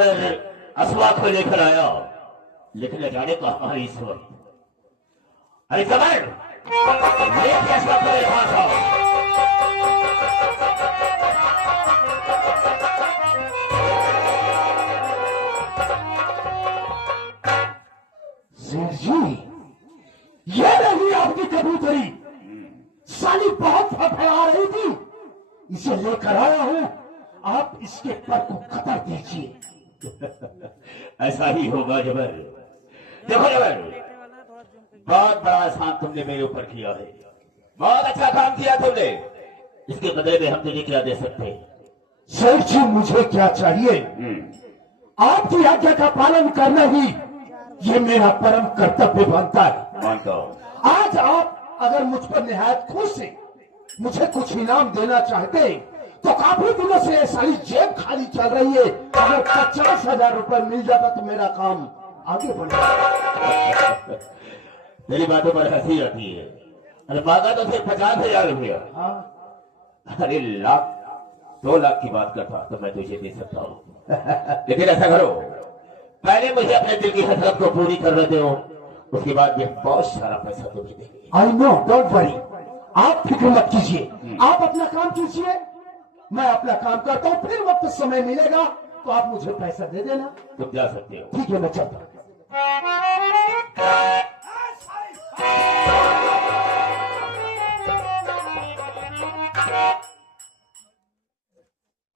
जबर असवा को लेकर आया, लेकिन न जाने कहां इस वक्त। अरे जबर लेके असवा को मेरे पास आओ। शेर जी, ये नहीं आपकी कबूतरी। साली बहुत फड़फड़ा रही थी, इसे लेकर आया हूं। आप इसके पर को कतर दीजिए। ऐसा ही होगा जबर। देखो जबर, बहुत बड़ा एहसान तुमने मेरे ऊपर किया है, बहुत अच्छा काम किया तुमने। इसके बदले में हम तुझे क्या दे सकते हैं? शेर जी, मुझे क्या चाहिए? आपकी आज्ञा का पालन करना ही ये मेरा परम कर्तव्य बनता है। मानता हूं। आज आप अगर मुझ पर निहायत खुश से मुझे कुछ इनाम देना चाहते तो काफी दिनों से ये सारी जेब खाली चल रही है। अगर 50,000 रुपए मिल जाता तो मेरा काम आगे बढ़ेगा। तेरी बातों पर हंसी आती है। अरे मांगा तो सिर्फ 50,000 रुपया। हाँ, अरे लाख 2 लाख की बात करता तो मैं तुझे दे सकता हूँ। लेकिन ऐसा करो, पहले मुझे अपने दिल की हसरत को पूरी करने दो, उसके बाद ये बहुत सारा पैसा तुम्हें देंगे। I know, don't worry. आप फिक्र मत कीजिए, आप अपना काम कीजिए, मैं अपना काम करता हूँ। फिर वक्त समय मिलेगा तो आप मुझे पैसा दे देना। तुम जा सकते हो। ठीक है, मैं चलता हूँ।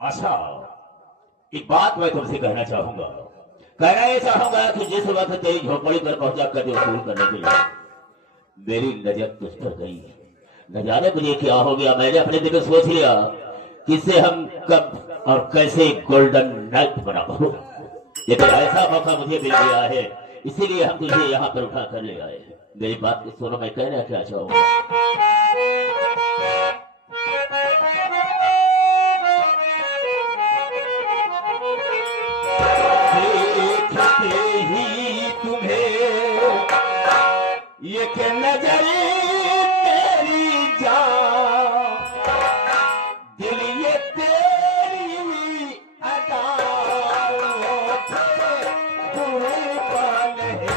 आशा, एक बात मैं तुमसे कहना चाहूंगा। कहना ये चाहूंगा कि जिस वक्त तेरी झोपड़ी पर पहुंचा कर वसूल करने के लिए मेरी नजर तुझ पर गई, न जाने मुझे क्या हो गया। मैंने अपने दिल में सोच लिया कि इसे हम कब और कैसे गोल्डन नाइट बनाओ। लेकिन ऐसा मौका मुझे मिल गया है, इसीलिए हम तुझे यहाँ पर उठा कर ले आए। मेरी बात को सुनो, मैं कहना क्या चाहूंगा। ये के नजर तेरी जान, दिल ये तेरी अदाओं पे कुर्बान है।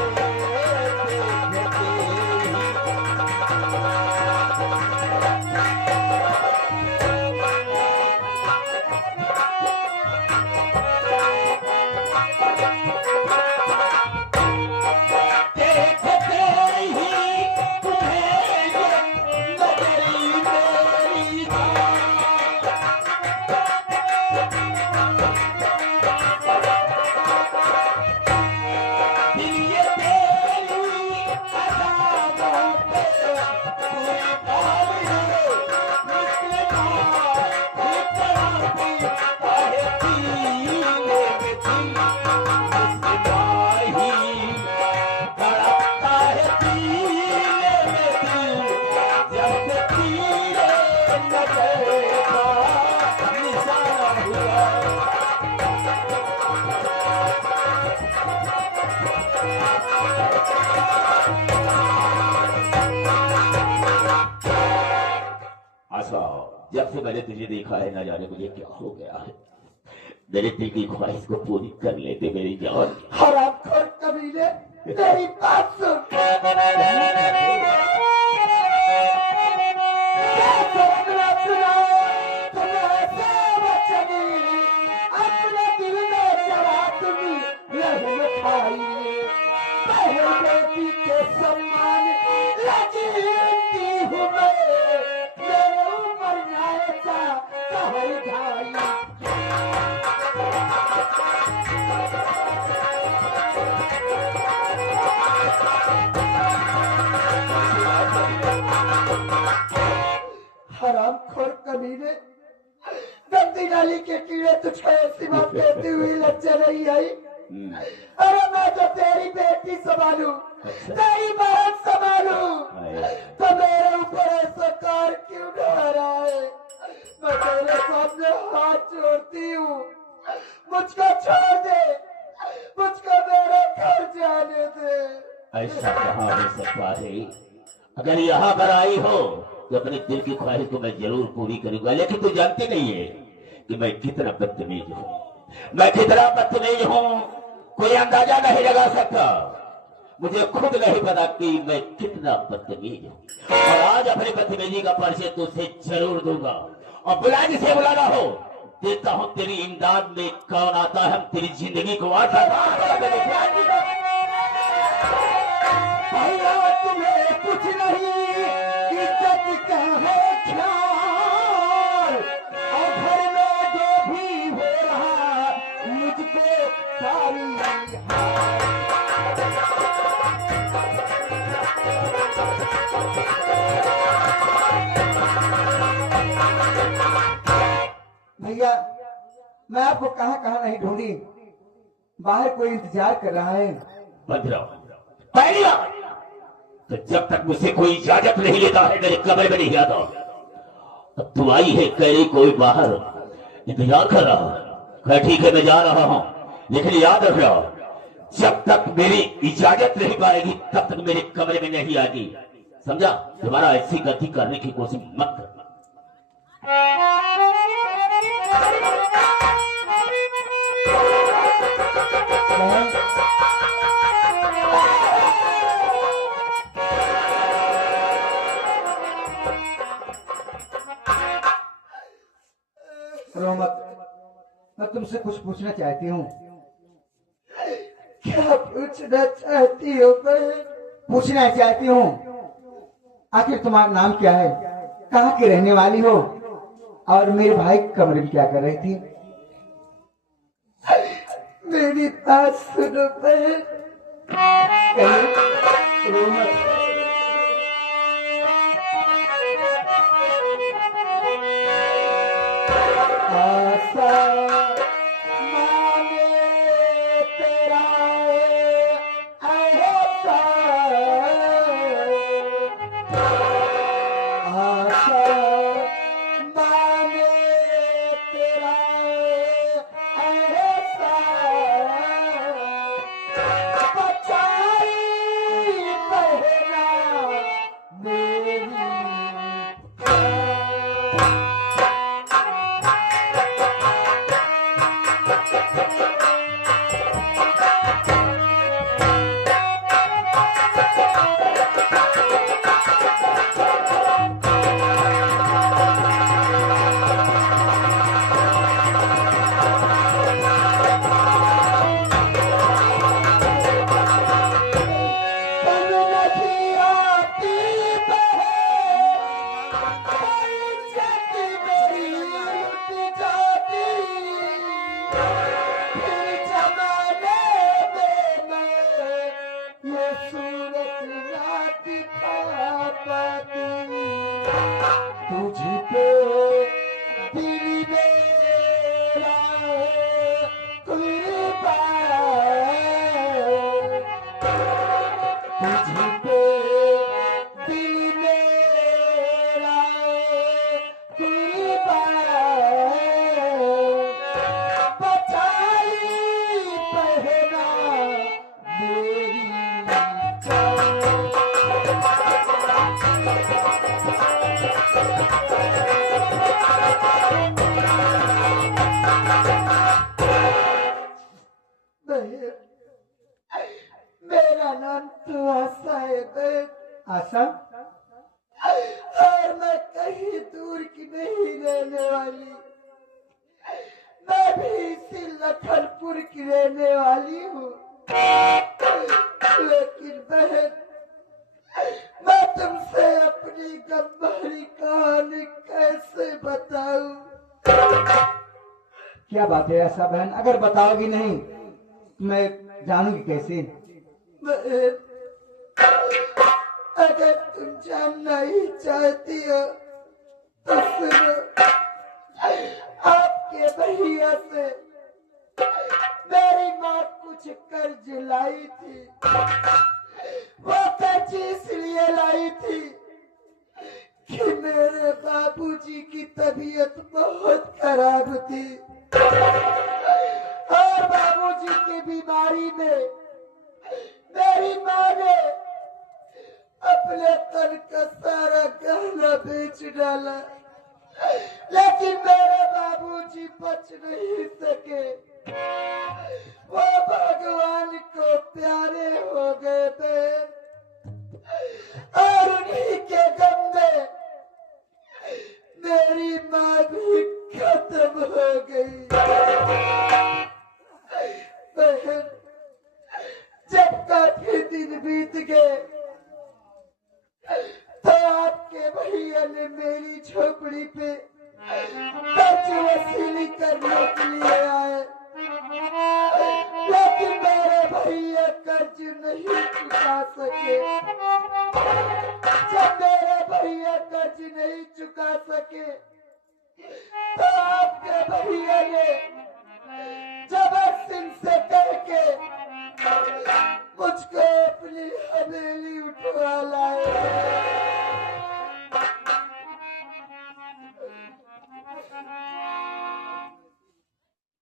जब से मैंने तुझे देखा है, ना जाने मुझे क्या हो गया है। मेरे दिल की ख्वाहिश को पूरी कर लेते मेरी जान। हरामखोर कमीने, तेरी बात सुन। अपने दिल में जरा तुम रहम खाइए, बेटी के सम्मान लजीती हूँ मैं, मेरे ऊपर नायसा कहे ढाई। हरामखोर कमीने, गंदी नाली के कीड़े तुझे ऐसी बात कहती हुई लज्जा नहीं आई। अरे मैं तो तेरी बेटी संभालू, तेरी बहन संभालू, तो मेरे ऊपर ऐसा कार क्यों ढा रहा है? मैं तेरे सामने हाथ जोड़ती हूँ, मुझको छोड़ दे, मुझको मेरे घर जाने दे। ऐसा कहाँ हो सकता है? अगर यहाँ पर आई हो तो अपने दिल की ख्वाहिश को मैं जरूर पूरी करूंगा, लेकिन तू जानती नहीं है कि मैं कितना बदतमीज हूँ। मैं कितना बदतमीज हूं कोई अंदाजा नहीं लगा सकता। मुझे खुद नहीं पता कि मैं कितना बदतमीज हूं, और आज अपनी बदतमीजी का परिचय तुझसे जरूर दूंगा। और बुला जिसे बुलाना हो, देता हूं तेरी इमदाद में कौन आता है, हम तेरी जिंदगी को भैया तुम्हें कुछ नहीं, इज्जत का है ख्याल, और घर में जो भी हो रहा मुझको सारी भैया मैं आपको कहाँ कहाँ नहीं ढूंढी, बाहर कोई इंतजार कर रहा है। पहली बार तो जब तक मुझसे कोई इजाजत नहीं लेता है मेरे कमरे में नहीं आता। अब तू आई है, कह रही कोई बाहर इंतजार कर रहा है। ठीक है मैं जा रहा हूं, लेकिन याद रखना जब तक मेरी इजाजत नहीं पाएगी तब तक मेरे कमरे में नहीं आएगी, समझा? दोबारा ऐसी गलती करने की कोशिश मत कर। रो मत, मैं तुमसे कुछ पूछना चाहती हूँ। क्या पूछना चाहती हो बहन? पूछना चाहती हूँ आखिर तुम्हारा नाम क्या है, कहाँ की रहने वाली हो, और मेरे भाई कमरे में क्या कर रही थी? मेरी बात सुनो बहन। रो मत। आशा माने तेरा ऐसा, आशा माने तेरा ऐसा, बचाई बहना मेरी। तुझ पे दिल मेरा कुर्बान, तुझ पे दिल मेरा कुर्बान, बचाई बहना मेरी मेरा नाम तो आशा है बहन। आशा? और मैं कहीं दूर की नहीं रहने वाली, मैं भी इसी लखनपुर की रहने वाली हूँ। लेकिन बहन मैं तुमसे अपनी गंभीर कहानी कैसे बताऊं? क्या बात है ऐसा बहन, अगर बताओगी नहीं मैं जानूंगी कैसे? अगर तुम जानना ही चाहती हो तो सुनो। आपके भैया से मेरी माँ कुछ कर्ज लाई थी, वो कर्ज इसलिए लाई थी कि मेरे बाबूजी की तबीयत बहुत खराब थी, और बाबूजी की बीमारी में मेरी माँ ने अपने तन का सारा गहना बेच डाला, लेकिन मेरे बाबूजी बच नहीं सके। वो भगवान को प्यारे हो गए थे और उन्हीं के गम में मेरी माँ भी खत्म हो गई। बहन, जब काफी दिन बीत गए तो आपके भैया ने मेरी झोपड़ी पे कर्ज वसूली करने के लिए आए, लेकिन मेरे भैया कर्ज नहीं चुका सके। जब मेरे भैया कर्ज नहीं चुका सके तो आपके भैया ने जबर सिंह से कह के मुझको अपनी हवेली उठवा लाए।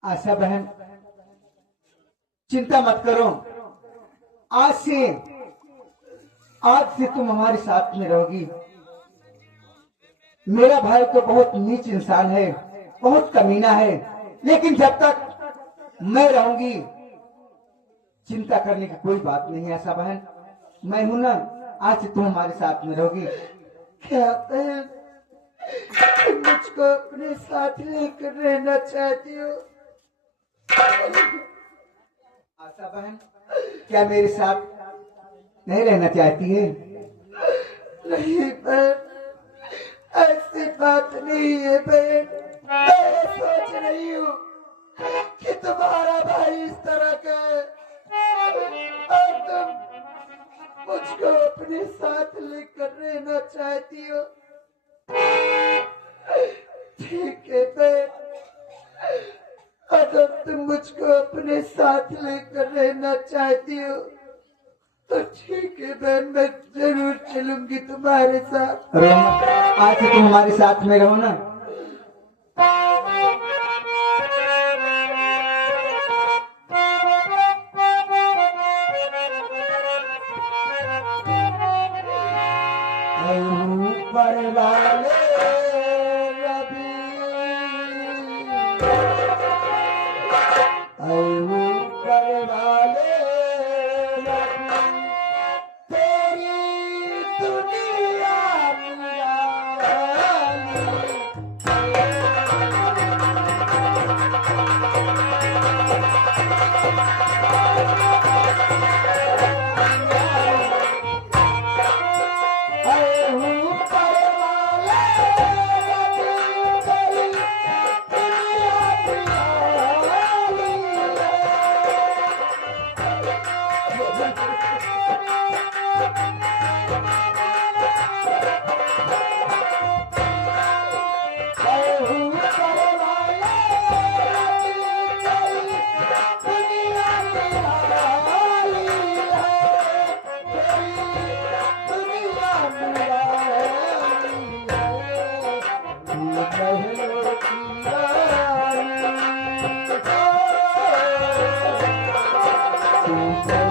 आशा बहन, चिंता मत करो। आज से तुम हमारे साथ में रहोगी। मेरा भाई तो बहुत नीच इंसान है, बहुत कमीना है, लेकिन जब तक मैं रहूंगी चिंता करने की कोई बात नहीं है। आशा बहन, मैं हूं ना, आज से तुम हमारे साथ में रहोगी। क्या बहन, तुम मुझको अपने साथ लेकर रहना चाहती हो? आशा बहन, क्या मेरे साथ नहीं रहना चाहती है? नहीं बहन, ऐसी बात नहीं है बहन। मैं ये सोच रही हूँ कि तुम्हारा भाई इस तरह का है और तुम मुझको अपने साथ लेकर रहना चाहती हो। ठीक है बहन, अगर तुम मुझको अपने साथ लेकर रहना चाहती हो तो ठीक है बहन, मैं जरूर चलूंगी तुम्हारे साथ। आज से तुम हमारे साथ में रहो ना। ऊपर वाले रवि, ऊपर वाले रवि, तेरी दुनिया Thank you.